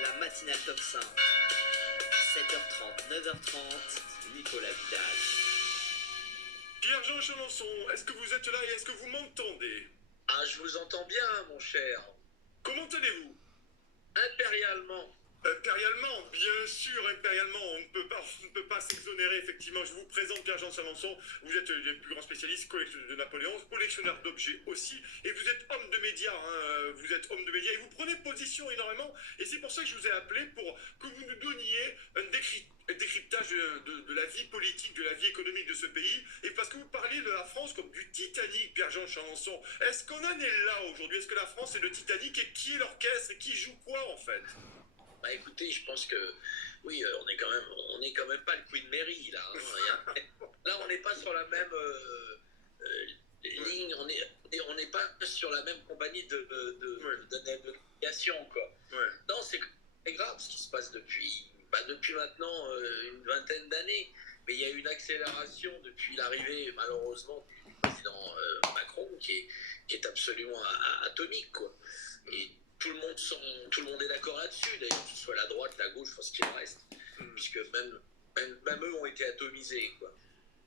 La matinale top 5. 7h30, 9h30, Nicolas Vidal. Pierre-Jean Chalençon, est-ce que vous êtes là et est-ce que vous m'entendez? Ah, je vous entends bien, mon cher. Comment allez-vous? Impérialement. Impérialement, bien sûr, impérialement, on ne peut pas s'exonérer, effectivement. Je vous présente Pierre-Jean Chalençon, vous êtes le plus grand spécialiste collectionneur de Napoléon, collectionneur d'objets aussi, et vous êtes homme de médias, vous êtes homme de médias, et vous prenez position énormément, et c'est pour ça que je vous ai appelé, pour que vous nous donniez un décryptage de la vie politique, de la vie économique de ce pays, et parce que vous parliez de la France comme du Titanic, Pierre-Jean Chalençon. Est-ce qu'on en est là aujourd'hui? Est-ce que la France est le Titanic, et qui est l'orchestre, et qui joue quoi, en fait? Bah écoutez, je pense que oui, on est quand même pas le Queen Mary là. Là, on n'est pas sur la même ligne. On n'est pas sur la même compagnie de navigation quoi. Ouais. Non, c'est grave ce qui se passe depuis maintenant une vingtaine d'années. Mais il y a une accélération depuis l'arrivée malheureusement du président Macron qui est absolument atomique quoi. Et tout le monde est d'accord là-dessus, d'ailleurs, que ce soit la droite, la gauche, enfin ce qu'il reste, puisque même eux ont été atomisés, quoi.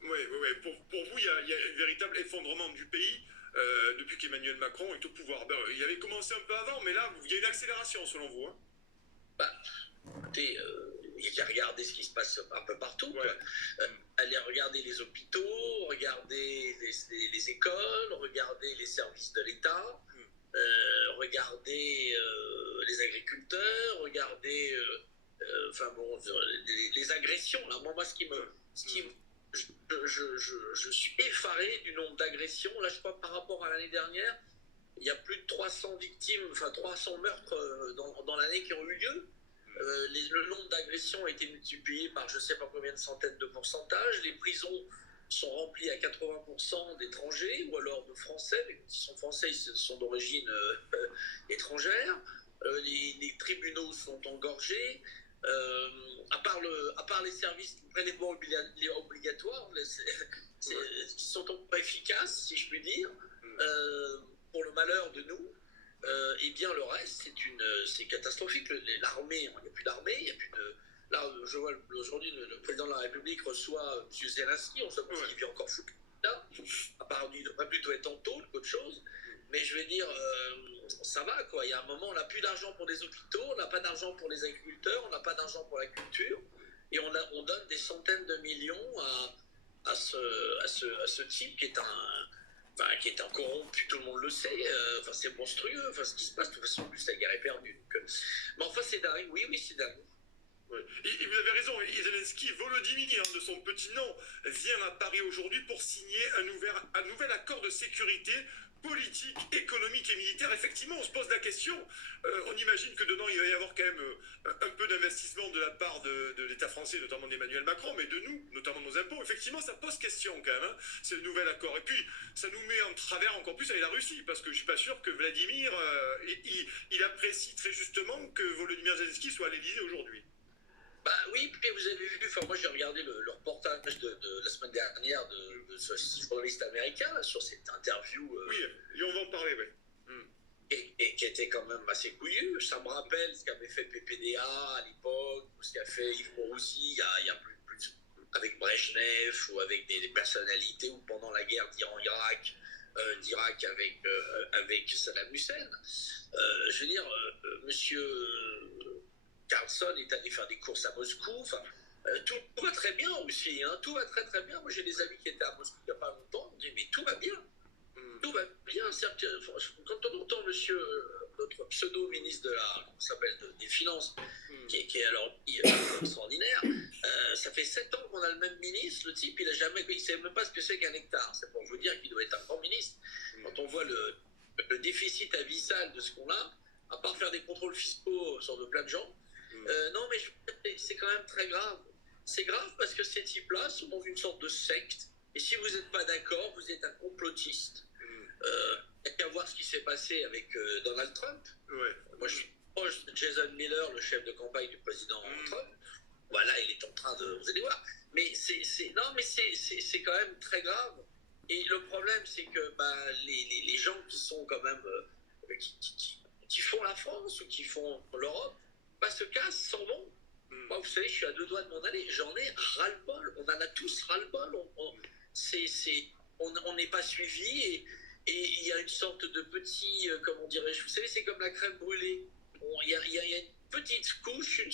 Oui. Pour vous, il y a un véritable effondrement du pays depuis qu'Emmanuel Macron est au pouvoir. Ben, il avait commencé un peu avant, mais là, il y a une accélération, selon vous. Hein? Bah, écoutez, il y a regardé ce qui se passe un peu partout, ouais. quoi. Allez regarder les hôpitaux, regarder les écoles, regarder les services de l'État. Regardez les agriculteurs, regardez les agressions. Là, moi je suis effaré du nombre d'agressions. Là, je crois par rapport à l'année dernière, il y a plus de 300 victimes, enfin 300 meurtres dans l'année qui ont eu lieu. Le nombre d'agressions a été multiplié par je ne sais pas combien de centaines de pourcentages. Les prisons sont remplis à 80% d'étrangers ou alors de Français, mais quand ils sont français, ils sont d'origine étrangère. Les tribunaux sont engorgés. À part les services prélèvements obligatoires, qui sont pas efficaces, si je puis dire, pour le malheur de nous. Et bien le reste, c'est catastrophique. L'armée, il n'y a plus d'armée, il n'y a plus de... Là, je vois aujourd'hui le président de la République reçoit M. Zelensky, on se demande qu'il vit encore fou là. Apparemment, il devrait plutôt être en taule qu'autre chose. Mais je vais dire, ça va quoi. Il y a un moment, on n'a plus d'argent pour les hôpitaux, on n'a pas d'argent pour les agriculteurs, on n'a pas d'argent pour la culture. Et on donne des centaines de millions à ce type qui est un corrompu, tout le monde le sait. C'est monstrueux. Ce qui se passe, de toute façon, en plus, la guerre est perdue. Donc, mais enfin, c'est dingue. Oui, c'est dingue. Ouais. Et vous avez raison, Zelensky, Volodymyr, de son petit nom, vient à Paris aujourd'hui pour signer un nouvel accord de sécurité politique, économique et militaire. Effectivement, on se pose la question, on imagine que dedans, il va y avoir quand même un peu d'investissement de la part de l'État français, notamment d'Emmanuel Macron, mais de nous, notamment nos impôts. Effectivement, ça pose question quand même, hein, ce nouvel accord. Et puis, ça nous met en travers encore plus avec la Russie, parce que je suis pas sûr que Vladimir, il apprécie très justement que Volodymyr Zelensky soit à l'Élysée aujourd'hui. Bah oui, puis vous avez vu, moi j'ai regardé le reportage de la semaine dernière de ce journaliste américain là, sur cette interview. Oui, et on va en parler, oui. Et qui était quand même assez couillu. Ça me rappelle ce qu'avait fait PPDA à l'époque, ou ce qu'a fait Yves Morosi il y a plus avec Brejnev, ou avec des personnalités, ou pendant la guerre d'Irak avec Saddam Hussein. Je veux dire, monsieur Carlson est allé faire des courses à Moscou. Tout va très bien aussi. Hein. Tout va très très bien. Moi, j'ai des amis qui étaient à Moscou il n'y a pas longtemps. Ils me disent, mais tout va bien. Tout va bien. Quand on entend notre pseudo-ministre des Finances, qui est alors extraordinaire, ça fait 7 ans qu'on a le même ministre. Le type, il ne sait même pas ce que c'est qu'un hectare. C'est pour vous dire qu'il doit être un grand ministre. Quand on voit le déficit abyssal de ce qu'on a, à part faire des contrôles fiscaux sur de plein de gens, non, mais c'est quand même très grave. C'est grave parce que ces types-là sont dans une sorte de secte. Et si vous n'êtes pas d'accord, vous êtes un complotiste. Il y a qu'à voir ce qui s'est passé avec Donald Trump. Ouais. Moi, je suis proche de Jason Miller, le chef de campagne du président Trump. Voilà, il est en train de... Vous allez voir. Mais c'est quand même très grave. Et le problème, c'est que les gens qui sont quand même... qui font la France ou qui font l'Europe, bah, se cassent, s'en vont. Moi, vous savez, je suis à 2 doigts de m'en aller. J'en ai ras-le-bol. On en a tous ras-le-bol. On n'est pas suivi et il y a une sorte de petit, comment dirais-je, vous savez, c'est comme la crème brûlée. Il y a une petite couche, une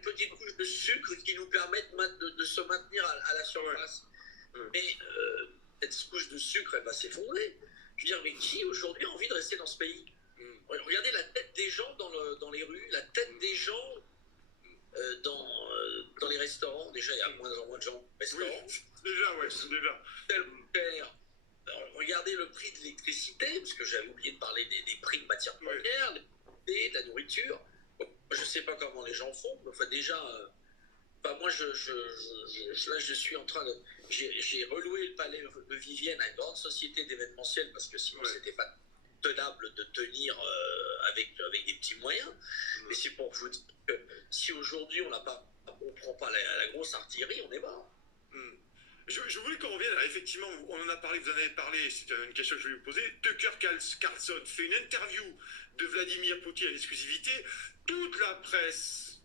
petite couche de sucre qui nous permet de se maintenir à la surface. Mais cette couche de sucre, elle va s'effondrer. Je veux dire, mais qui aujourd'hui a envie de rester dans ce pays? Regardez la tête des gens dans les rues, la tête des gens dans les restaurants. Déjà, il y a moins en moins de gens au restaurant. Oui, déjà, ouais, déjà. Tellement cher. Alors, regardez le prix de l'électricité, parce que j'avais oublié de parler des prix de matières premières, de la nourriture. Bon, je ne sais pas comment les gens font, mais enfin, déjà, moi, là, je suis en train de... J'ai reloué le palais de Vivienne à une grande société d'événementiel, parce que sinon, c'était pas tenable de tenir avec des petits moyens. Mais c'est pour vous dire que si aujourd'hui, on prend pas la grosse artillerie, on est mort. Je voulais qu'on revienne, effectivement, on en a parlé, vous en avez parlé, c'est une question que je vais vous poser. Tucker Carlson fait une interview de Vladimir Poutine en exclusivité. Toute la presse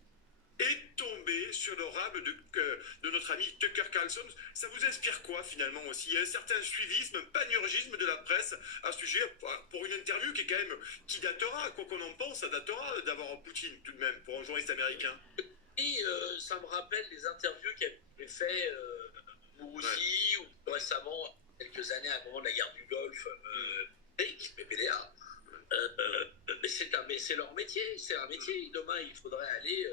est tombée sur le rable de notre ami Tucker Carlson. Ça vous inspire quoi finalement aussi? Il y a un certain suivisme, un panurgisme de la presse à ce sujet pour une interview qui datera, quoi qu'on en pense, ça datera d'avoir Poutine tout de même pour un journaliste américain. Et ça me rappelle les interviews qu'avait fait Mourouzi ou récemment, quelques années à un moment de la guerre du Golfe, PPDA. Mais c'est leur métier, c'est un métier. Demain, il faudrait aller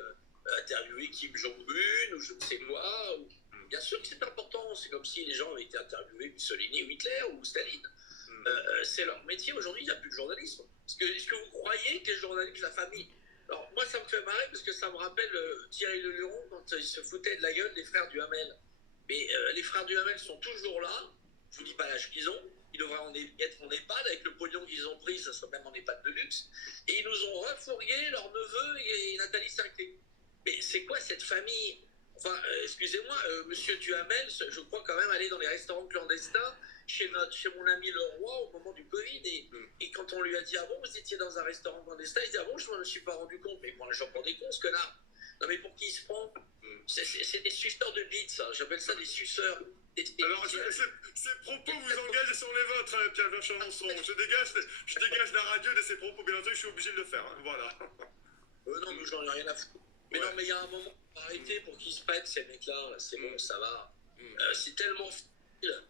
interviewer Kim Jong-un ou je ne sais quoi. Bien sûr que c'est important. C'est comme si les gens avaient été interviewés Mussolini ou Hitler ou Staline. C'est leur métier. Aujourd'hui, il n'y a plus de journalisme. Est-ce que vous croyez que les journalistes, la famille... Alors, moi, ça me fait marrer parce que ça me rappelle Thierry Leluron quand il se foutait de la gueule des frères Duhamel. Mais les frères Duhamel sont toujours là. Je vous dis pas l'âge qu'ils ont. Ils devraient être en EHPAD avec le pognon qu'ils ont pris, ça serait même en EHPAD de luxe. Et ils nous ont refourgué leur neveu et Nathalie Sinclair. Mais c'est quoi cette famille? Enfin, excusez-moi, monsieur Duhamel, je crois quand même aller dans les restaurants clandestins chez mon ami Leroy au moment du Covid. Et quand on lui a dit, ah bon, vous étiez dans un restaurant clandestin, il dit, ah bon, je ne me suis pas rendu compte. Mais moi, j'en prends des cons, ce connard. Non, mais pour qui il se prend? C'est des suceurs de bits, ça. J'appelle ça des suceurs. Alors, ces propos vous engagent sur les vôtres, Pierre Chalençon. Je dégage la radio de ces propos. Bien entendu, je suis obligé de le faire. Hein. Voilà. Non, mais j'en ai rien à foutre. Mais non, mais il y a un moment, arrêtez pour qu'ils se prêtent, ces mecs-là. C'est bon, ça va. C'est tellement facile.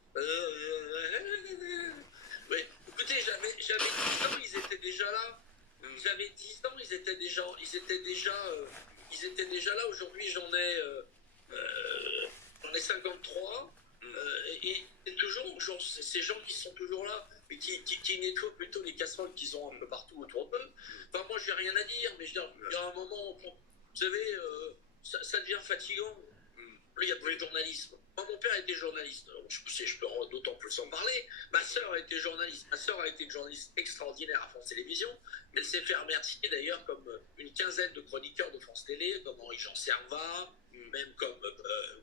Ouais. Écoutez, j'avais 10 ans, ils étaient déjà là. J'avais 10 ans, ils étaient déjà là. Aujourd'hui, j'en ai 53. Et toujours, genre, ces gens qui sont toujours là, mais qui nettoient plutôt les casseroles qu'ils ont un peu partout autour d'eux. Enfin, moi, j'ai rien à dire, mais je veux dire, il y a un moment, vous savez, ça devient fatigant. Là, il n'y a plus de journalisme. Moi, mon père était journaliste, je peux d'autant plus en parler. Ma sœur a été journaliste. Ma sœur a été une journaliste extraordinaire à France Télévisions. Elle s'est fait remercier d'ailleurs comme une quinzaine de chroniqueurs de France Télé, comme Henri-Jean Servat, même comme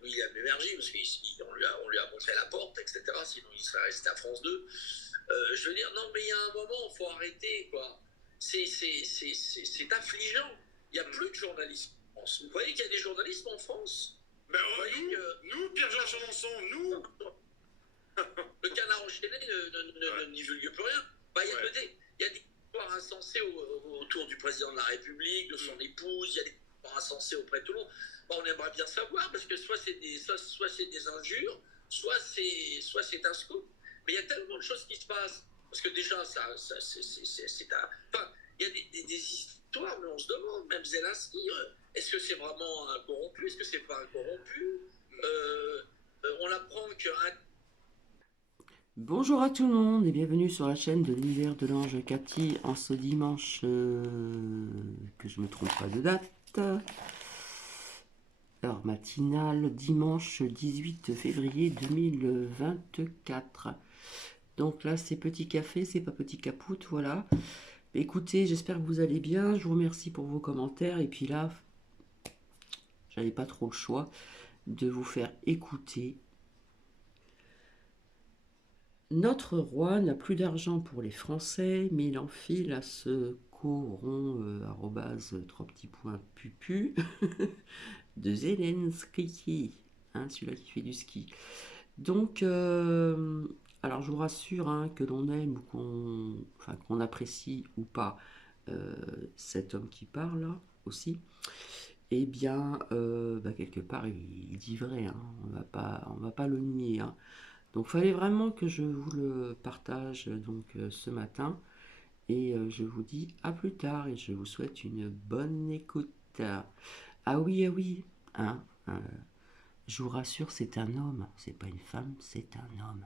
William Lémergie, parce qu'on lui a montré la porte, etc. Sinon, il serait resté à France 2. Je veux dire, non, mais il y a un moment, il faut arrêter, quoi. C'est affligeant. Il n'y a plus de journalisme en France. Vous voyez qu'il y a des journalistes en France? Ben, nous, Pierre-Jean Chalençon, nous... Le canard enchaîné ne divulgue plus rien. Bah, il y a des histoires insensées autour du président de la République, de son épouse, il y a des histoires insensées auprès de tout le monde. Bah, on aimerait bien savoir, parce que soit c'est des injures, soit c'est un scoop. Mais il y a tellement de choses qui se passent. Parce que déjà, enfin, il y a des histoires, mais on se demande, même Zelensky, est-ce que c'est vraiment un corrompu? Est-ce que c'est pas un corrompu? On apprend qu'un... Bonjour à tout le monde et bienvenue sur la chaîne de l'univers de l'ange Cathy en ce dimanche, que je me trompe pas de date, alors matinale, dimanche 18 février 2024. Donc là c'est petit café, c'est pas petit capoute, voilà. Écoutez, j'espère que vous allez bien, je vous remercie pour vos commentaires et puis là, j'avais pas trop le choix de vous faire écouter. Notre roi n'a plus d'argent pour les Français, mais il enfile à ce @3petits.pupu de Zelensky, hein, celui-là qui fait du ski. Donc, alors je vous rassure, hein, que l'on aime ou qu'on apprécie ou pas cet homme qui parle là aussi, eh bien, quelque part il dit vrai, hein, on va pas le nier, hein. Donc il fallait vraiment que je vous le partage donc ce matin, et je vous dis à plus tard et je vous souhaite une bonne écoute. Ah oui, hein, je vous rassure, c'est un homme, c'est pas une femme, c'est un homme.